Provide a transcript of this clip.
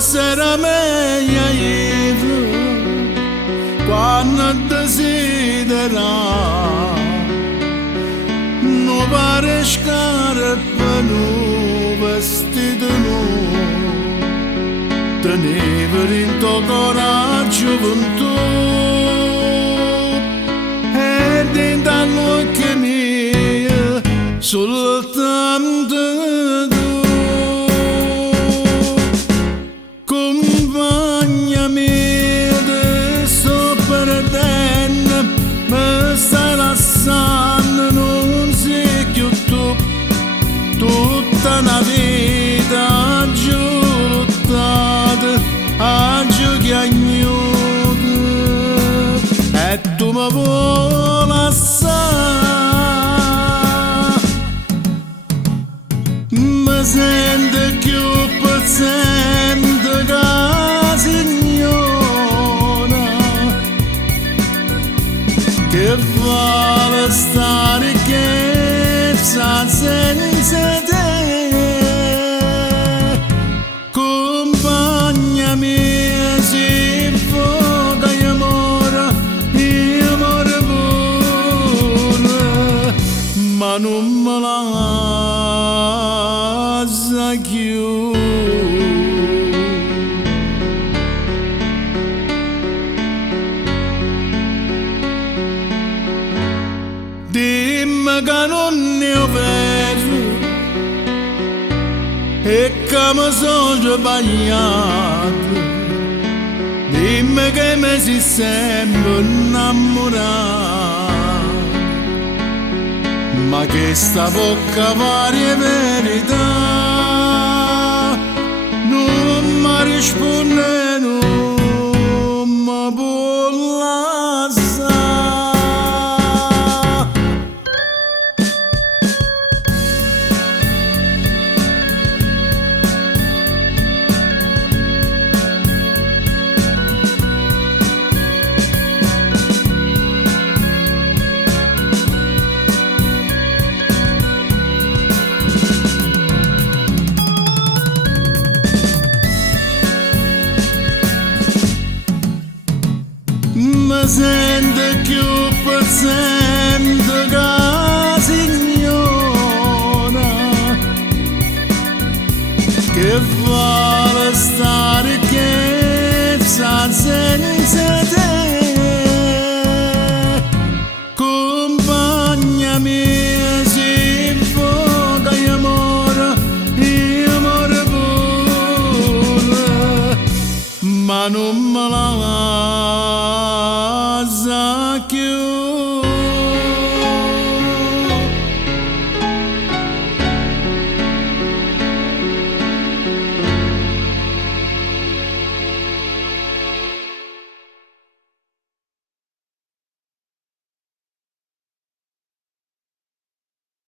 sera meglio quando desidera non pare scarpe nu vestito nu tenevo in tuo coraggio gioventù e dentro all'occhio mio soltanto tutta una vita giuruttata a giochi agnuti e tu mi vuoi lasciare mi sento più paziente che signora che vale stare che senza te accompagnami se foga amore pure ma non me lascia più dimmi che non ne ho preso e che mi sono sbagliato dimmi che mi si sempre innamorato ma che sta poca varia verità non mi risponde non mi può lasciare. Mi sento più paziente che signora che vale stare che senza te accompagnami se foga amore pure ma non me la lascia più.